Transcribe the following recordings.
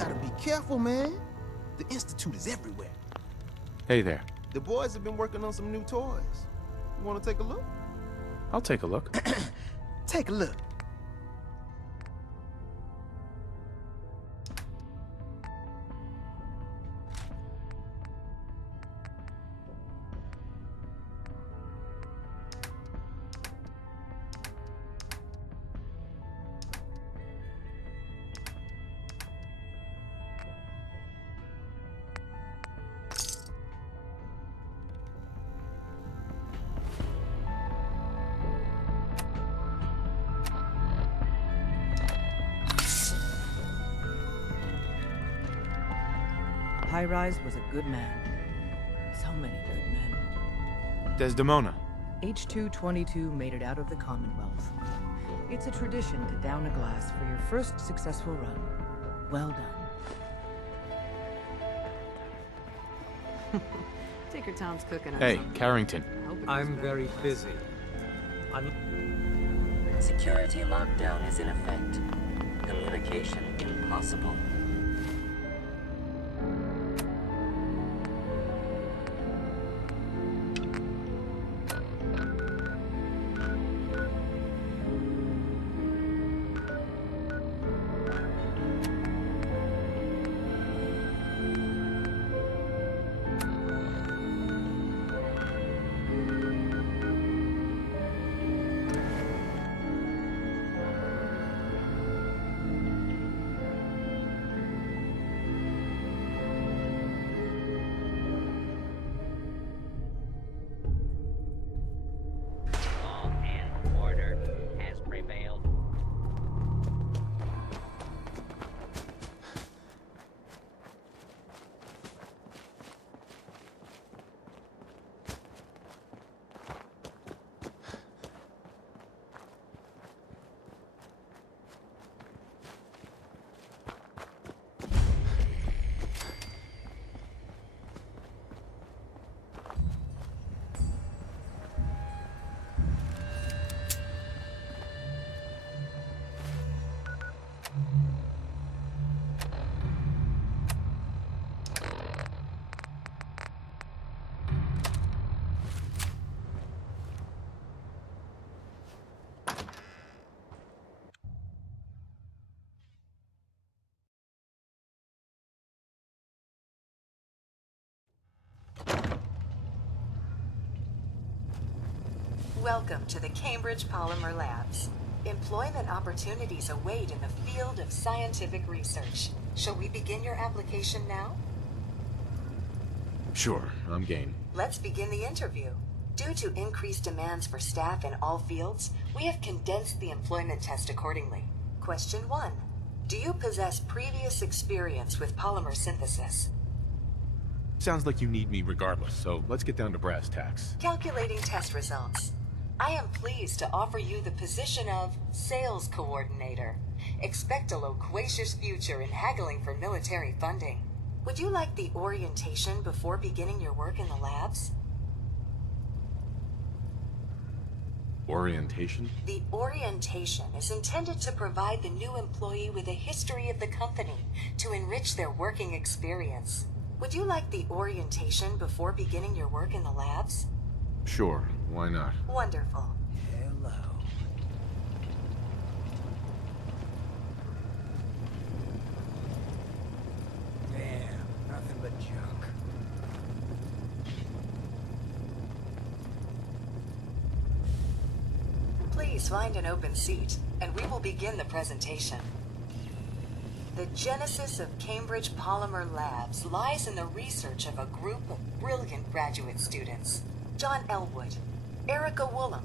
gotta be careful, man. The Institute is everywhere. Hey there. The boys have been working on some new toys. You wanna take a look? I'll take a look. Take a look. High Rise was a good man. So many good men. Desdemona. H222 made it out of the Commonwealth. It's a tradition to down a glass for your first successful run. Well done. Tinker Tom's cooking up Hey, something. Carrington. I'm very busy. Security lockdown is in effect. Communication impossible. Welcome to the Cambridge Polymer Labs. Employment opportunities await in the field of scientific research. Shall we begin your application now? Sure, I'm game. Let's begin the interview. Due to increased demands for staff in all fields, we have condensed the employment test accordingly. Question 1. Do you possess previous experience with polymer synthesis? Sounds like you need me regardless, so let's get down to brass tacks. Calculating test results. I am pleased to offer you the position of Sales Coordinator. Expect a loquacious future in haggling for military funding. Would you like the orientation before beginning your work in the labs? Orientation? The orientation is intended to provide the new employee with a history of the company to enrich their working experience. Would you like the orientation before beginning your work in the labs? Sure, why not? Wonderful. Hello. Damn, nothing but junk. Please find an open seat, and we will begin the presentation. The genesis of Cambridge Polymer Labs lies in the research of a group of brilliant graduate students. John Elwood, Erica Woolham,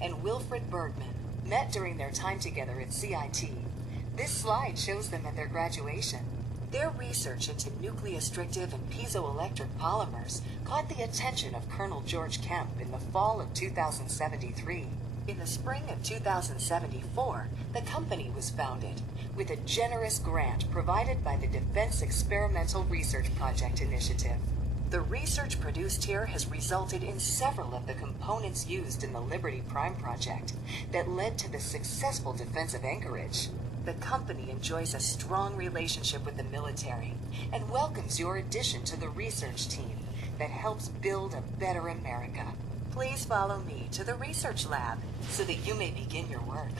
and Wilfred Bergman met during their time together at CIT. This slide shows them at their graduation. Their research into nucleostrictive and piezoelectric polymers caught the attention of Colonel George Kemp in the fall of 2073. In the spring of 2074, the company was founded, with a generous grant provided by the Defense Experimental Research Project Initiative. The research produced here has resulted in several of the components used in the Liberty Prime project that led to the successful defense of Anchorage. The company enjoys a strong relationship with the military and welcomes your addition to the research team that helps build a better America. Please follow me to the research lab so that you may begin your work.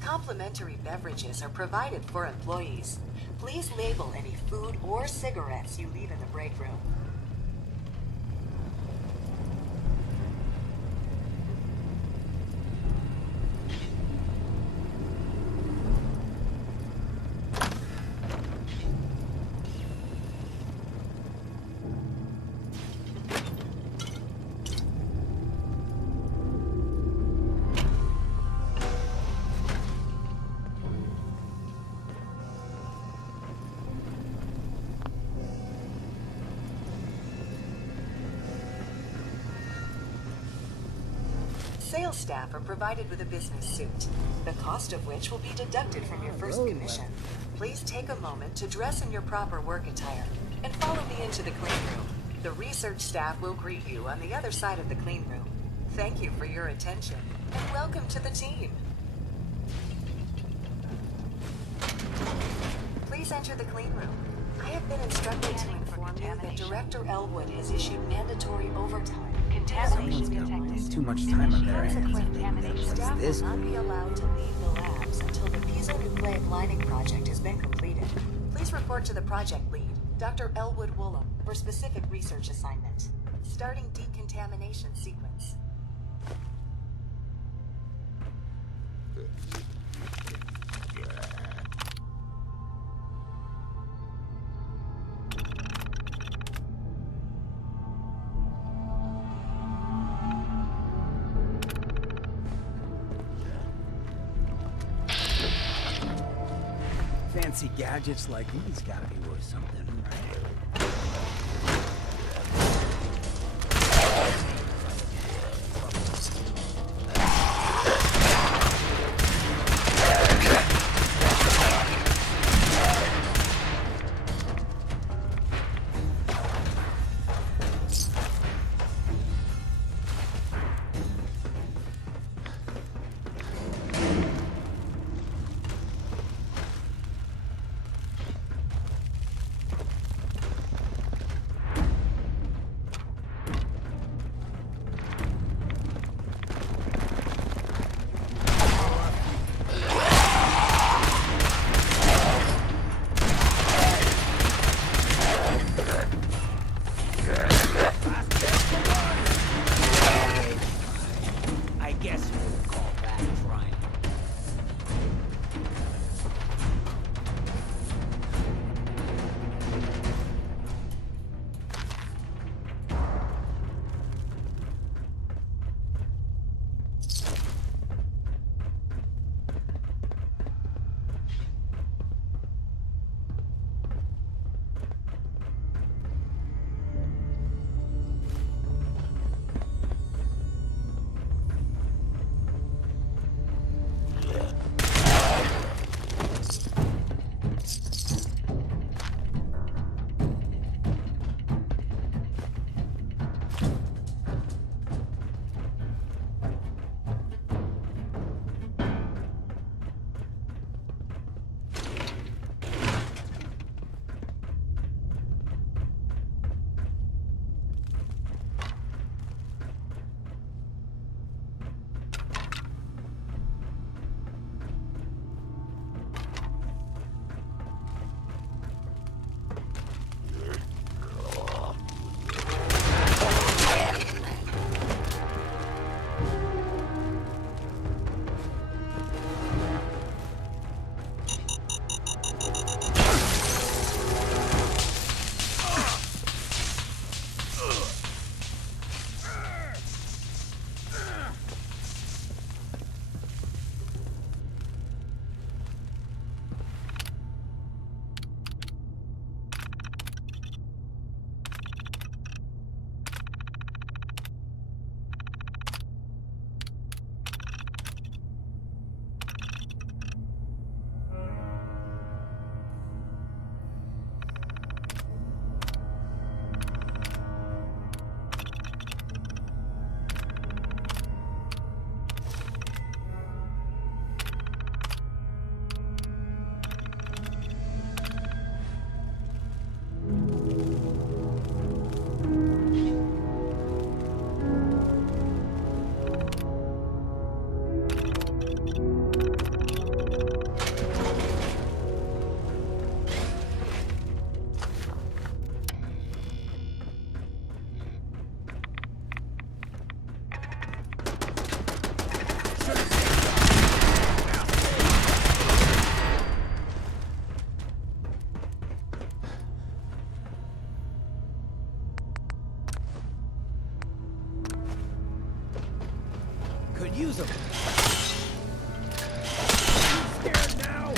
Complimentary beverages are provided for employees. Please label any food or cigarettes you leave in the break room. Sales staff are provided with a business suit, the cost of which will be deducted from your first commission. Please take a moment to dress in your proper work attire and follow me into the clean room. The research staff will greet you on the other side of the clean room. Thank you for your attention and welcome to the team. Please enter the clean room. I have been instructed to inform you that Director Elwood has issued mandatory overtime. Someone's got too much time on their hands. Staff What's this? will not be allowed to leave the labs until the piezonucleic lining project has been completed. Please report to the project lead, Dr. Elwood Woolham, for specific research assignment. Starting decontamination sequence. Fancy gadgets like these gotta be worth something, right? use them. Scared now?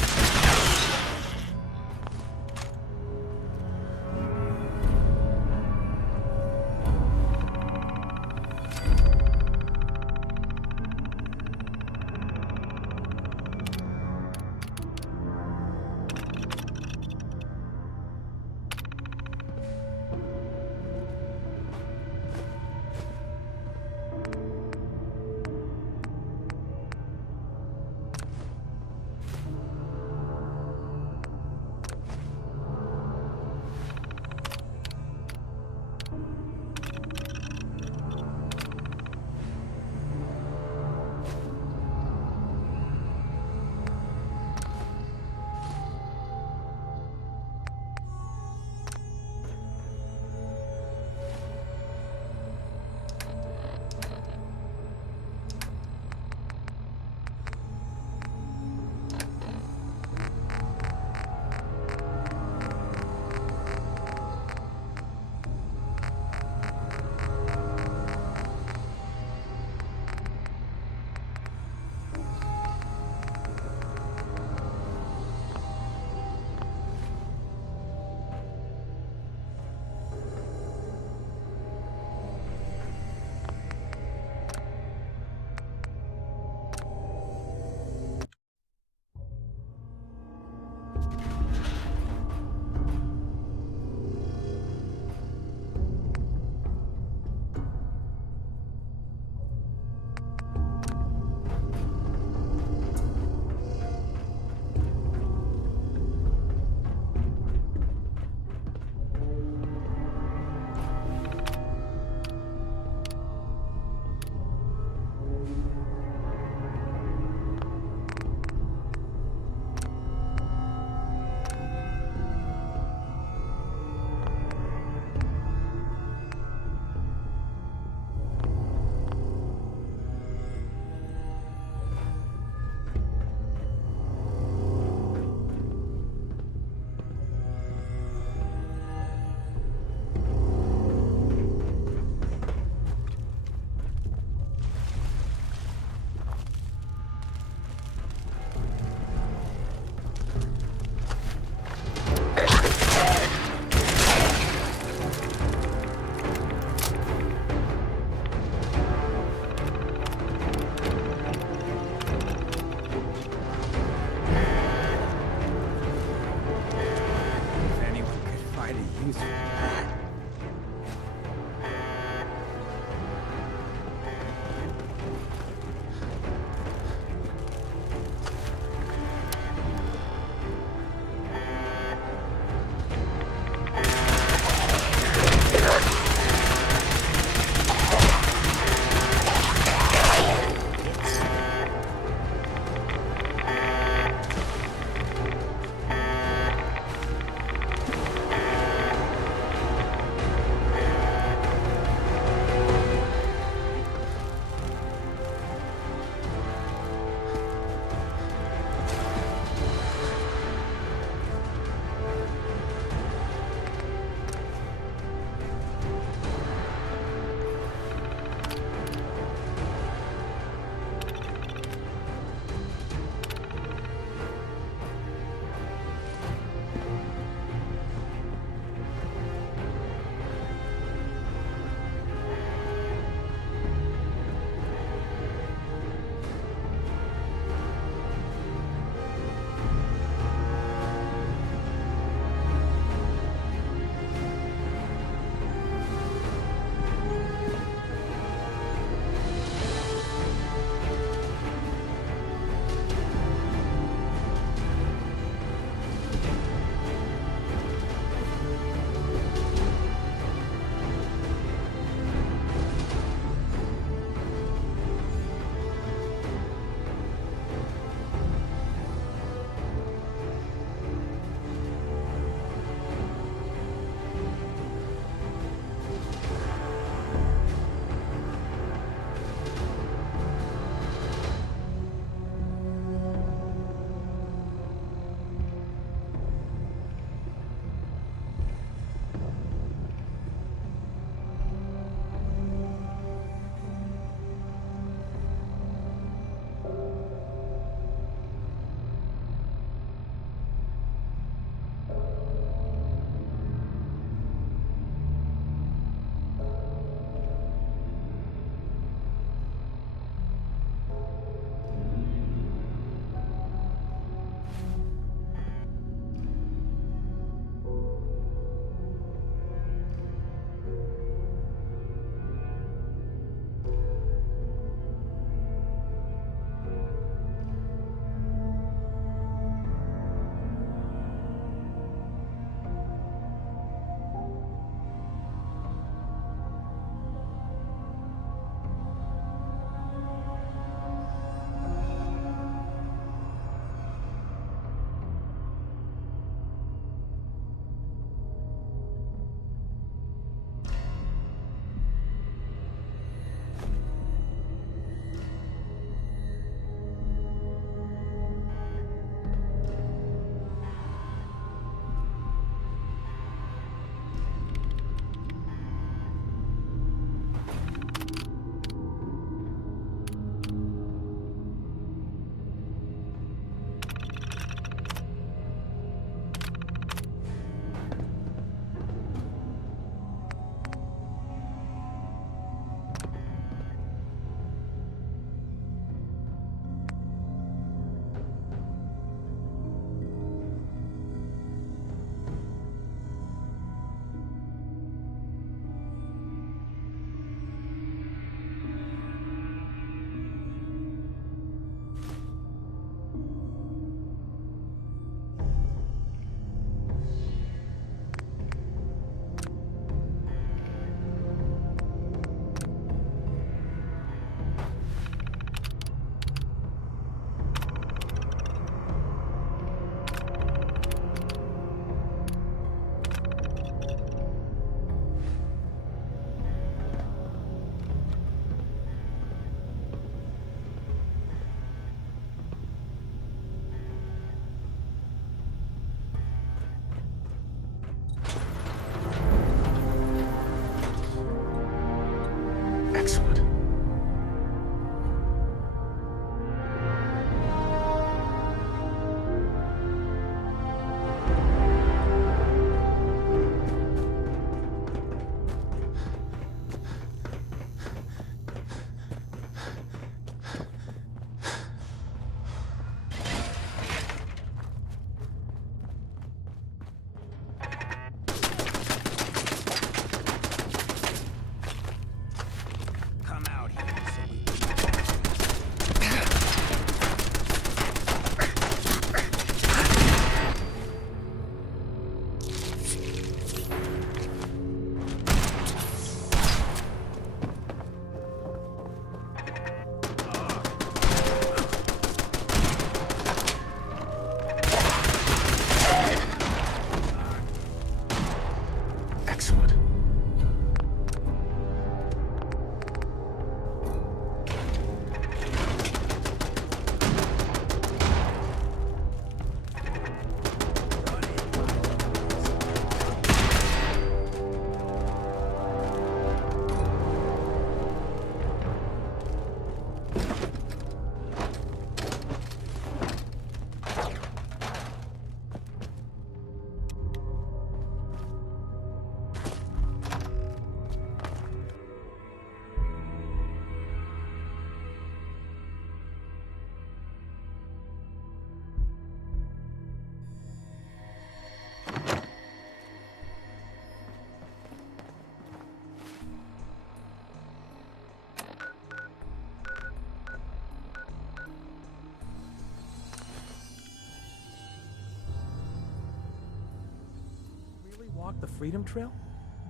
walk the Freedom Trail?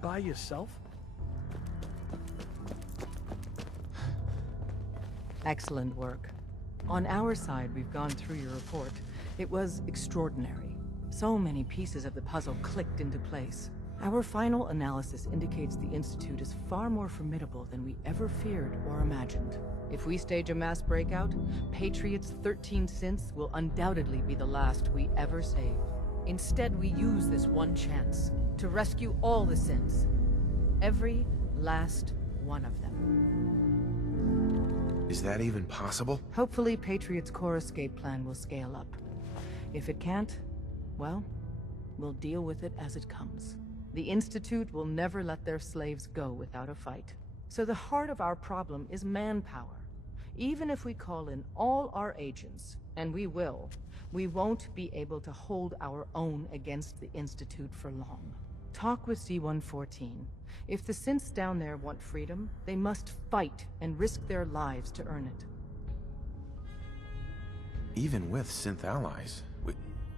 By yourself? Excellent work. On our side, we've gone through your report. It was extraordinary. So many pieces of the puzzle clicked into place. Our final analysis indicates the Institute is far more formidable than we ever feared or imagined. If we stage a mass breakout, Patriot's 13 synths will undoubtedly be the last we ever save. Instead, we use this one chance to rescue all the synths. Every last one of them. Is that even possible? Hopefully, Patriot's core escape plan will scale up. If it can't, well, we'll deal with it as it comes. The Institute will never let their slaves go without a fight. So the heart of our problem is manpower. Even if we call in all our agents, and we will, we won't be able to hold our own against the Institute for long. Talk with C-114. If the synths down there want freedom, they must fight and risk their lives to earn it. Even with synth allies,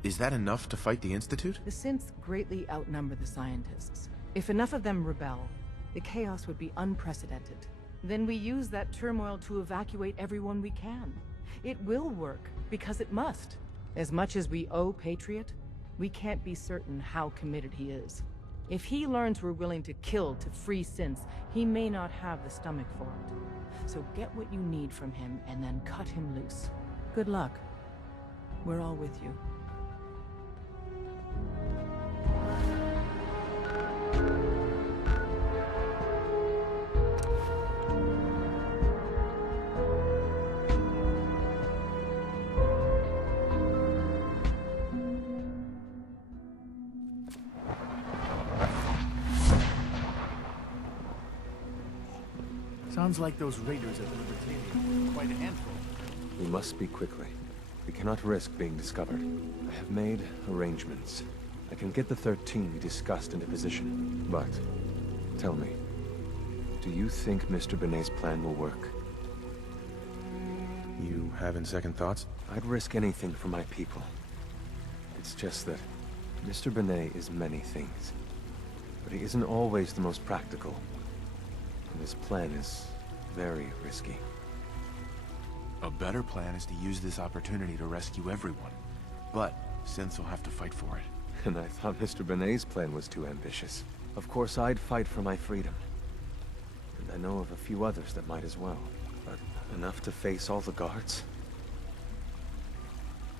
is that enough to fight the Institute? The synths greatly outnumber the scientists. If enough of them rebel, the chaos would be unprecedented. Then we use that turmoil to evacuate everyone we can. It will work, because it must. As much as we owe Patriot, we can't be certain how committed he is. If he learns we're willing to kill to free synths, he may not have the stomach for it. So get what you need from him and then cut him loose. Good luck. We're all with you. Sounds like those raiders at the Libertarian were quite a handful. We must speak quickly. We cannot risk being discovered. I have made arrangements. I can get the 13 we discussed into position. But, tell me, do you think Mr. Benet's plan will work? You having second thoughts? I'd risk anything for my people. It's just that Mr. Benet is many things. But he isn't always the most practical. And his plan is very risky. A better plan is to use this opportunity to rescue everyone. But synths will have to fight for it. And I thought Mr. Benet's plan was too ambitious. Of course, I'd fight for my freedom. And I know of a few others that might as well. But enough to face all the guards?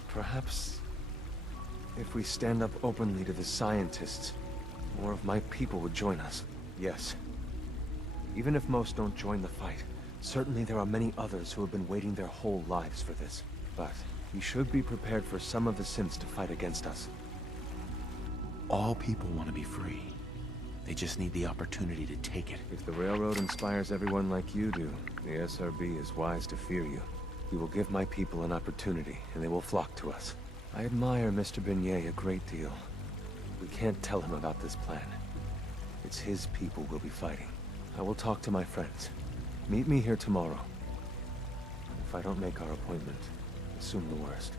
Perhaps if we stand up openly to the scientists, more of my people would join us. Yes. Even if most don't join the fight, certainly there are many others who have been waiting their whole lives for this. But we should be prepared for some of the synths to fight against us. All people want to be free. They just need the opportunity to take it. If the Railroad inspires everyone like you do, the SRB is wise to fear you. We will give my people an opportunity, and they will flock to us. I admire Mr. Benet a great deal. We can't tell him about this plan. It's his people we'll be fighting. I will talk to my friends. Meet me here tomorrow. If I don't make our appointment, assume the worst.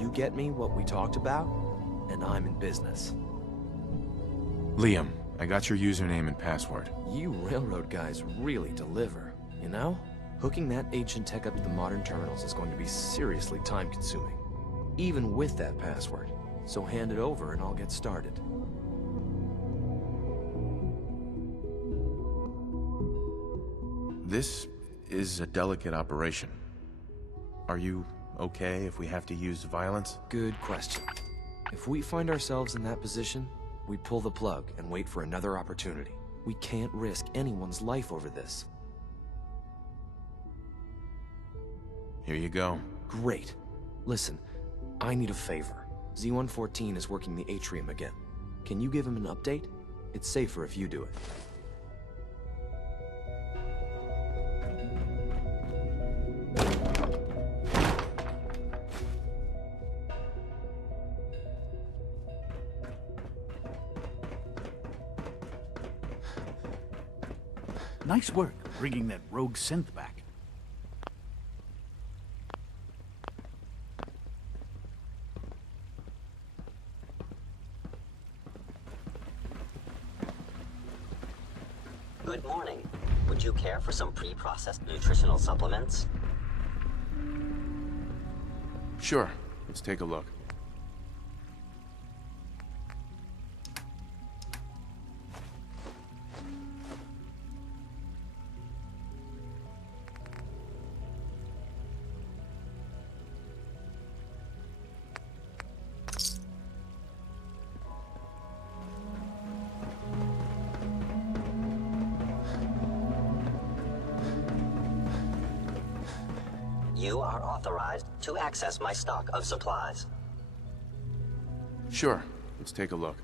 You get me what we talked about, and I'm in business. Liam, I got your username and password. You railroad guys really deliver, you know? Hooking that ancient tech up to the modern terminals is going to be seriously time-consuming, even with that password. So hand it over and I'll get started. This is a delicate operation. Are you okay if we have to use violence? Good question. If we find ourselves in that position, we pull the plug and wait for another opportunity. We can't risk anyone's life over this. Here you go. Great. Listen, I need a favor. Z-114 is working the atrium again. Can you give him an update? It's safer if you do it. Nice work bringing that rogue synth back. Good morning. Would you care for some pre-processed nutritional supplements? Sure, let's take a look. You are authorized to access my stock of supplies. Sure, let's take a look.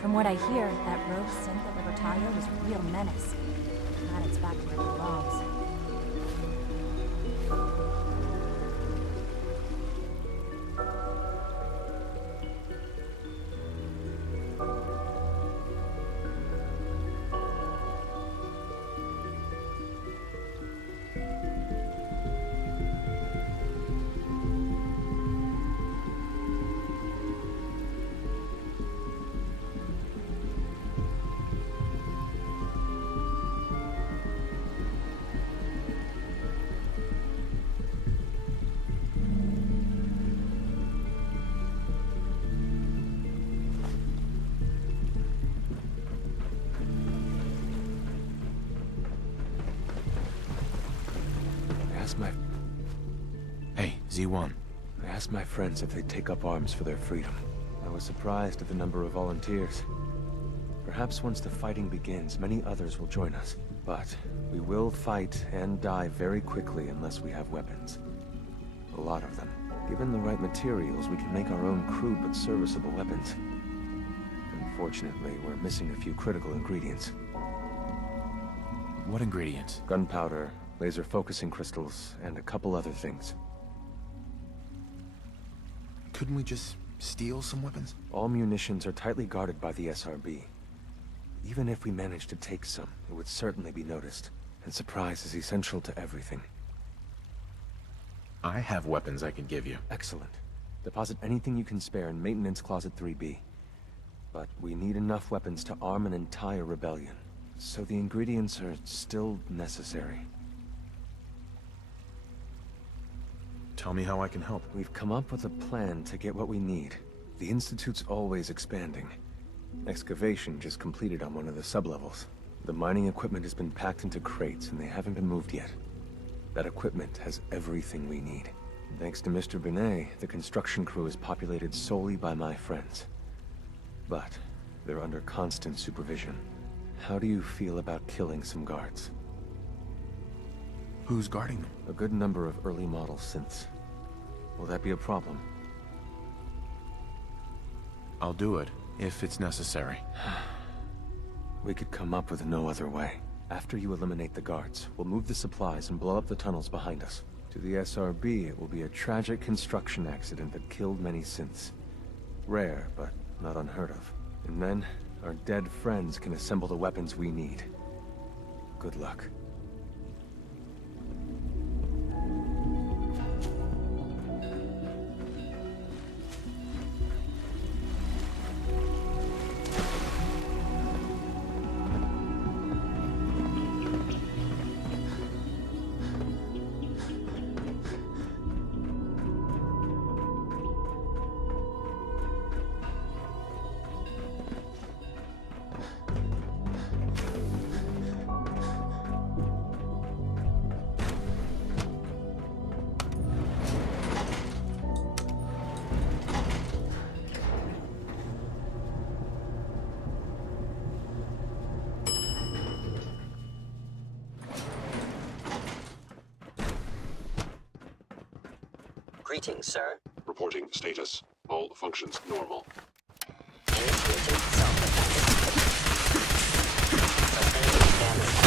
From what I hear, that rogue synth at Libertalia was a real menace. Glad it's back where it belongs. Hey, Z1. I asked my friends if they'd take up arms for their freedom. I was surprised at the number of volunteers. Perhaps once the fighting begins, many others will join us. But we will fight and die very quickly unless we have weapons. A lot of them. Given the right materials, we can make our own crude but serviceable weapons. Unfortunately, we're missing a few critical ingredients. What ingredients? Gunpowder, laser focusing crystals, and a couple other things. Couldn't we just steal some weapons? All munitions are tightly guarded by the SRB. Even if we managed to take some, it would certainly be noticed. And surprise is essential to everything. I have weapons I can give you. Excellent. Deposit anything you can spare in Maintenance Closet 3B. But we need enough weapons to arm an entire rebellion. So the ingredients are still necessary. Tell me how I can help. We've come up with a plan to get what we need. The Institute's always expanding. Excavation just completed on one of the sublevels. The mining equipment has been packed into crates and they haven't been moved yet. That equipment has everything we need. Thanks to Mr. Binet, the construction crew is populated solely by my friends. But they're under constant supervision. How do you feel about killing some guards? Who's guarding them? A good number of early model synths. Will that be a problem? I'll do it, if it's necessary. We could come up with no other way. After you eliminate the guards, we'll move the supplies and blow up the tunnels behind us. To the SRB, it will be a tragic construction accident that killed many synths. Rare, but not unheard of. And then, our dead friends can assemble the weapons we need. Good luck. Greetings, sir. Reporting status. All functions normal. Initiating self-defense. Sustaining damage.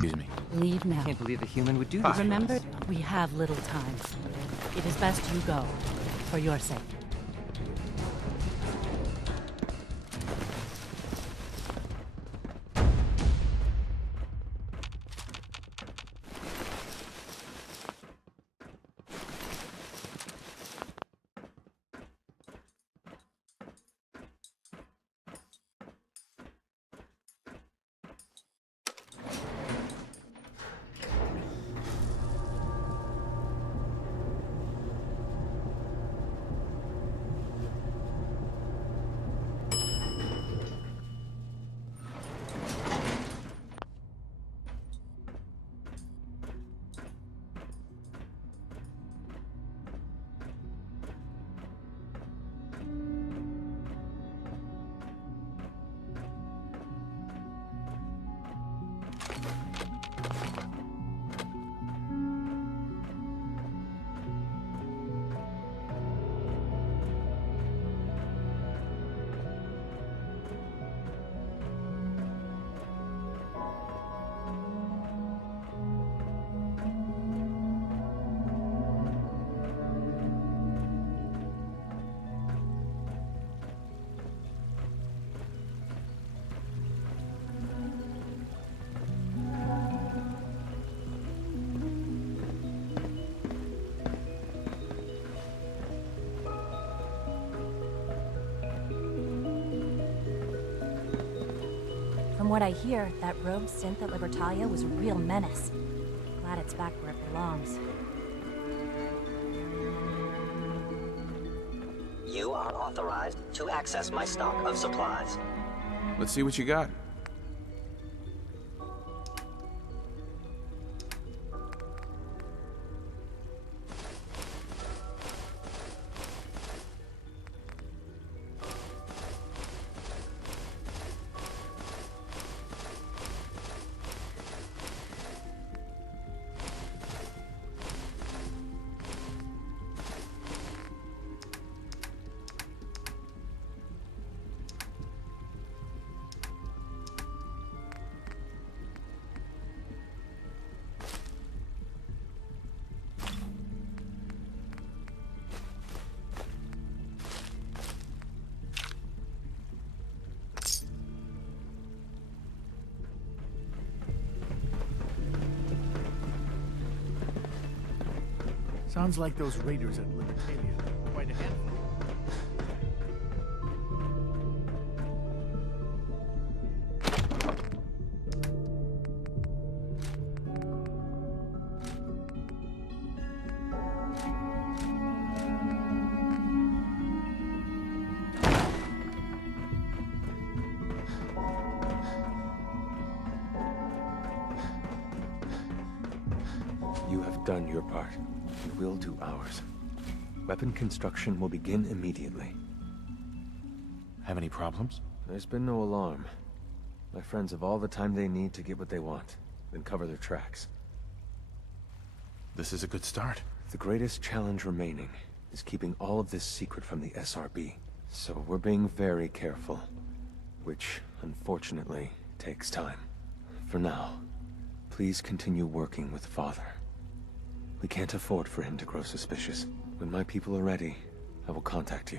Excuse me. Leave now. Can't believe a human would do this. Remember, we have little time. It is best you go, for your sake. From what I hear, that rogue synth at Libertalia was a real menace. Glad it's back where it belongs. You are authorized to access my stock of supplies. Let's see what you got. Sounds like those raiders at Libertalia. Quite a handful. You have done your part. We will do ours. Weapon construction will begin immediately. Have any problems? There's been no alarm. My friends have all the time they need to get what they want, then cover their tracks. This is a good start. The greatest challenge remaining is keeping all of this secret from the SRB. So we're being very careful, which, unfortunately, takes time. For now, please continue working with Father. We can't afford for him to grow suspicious. When my people are ready, I will contact you.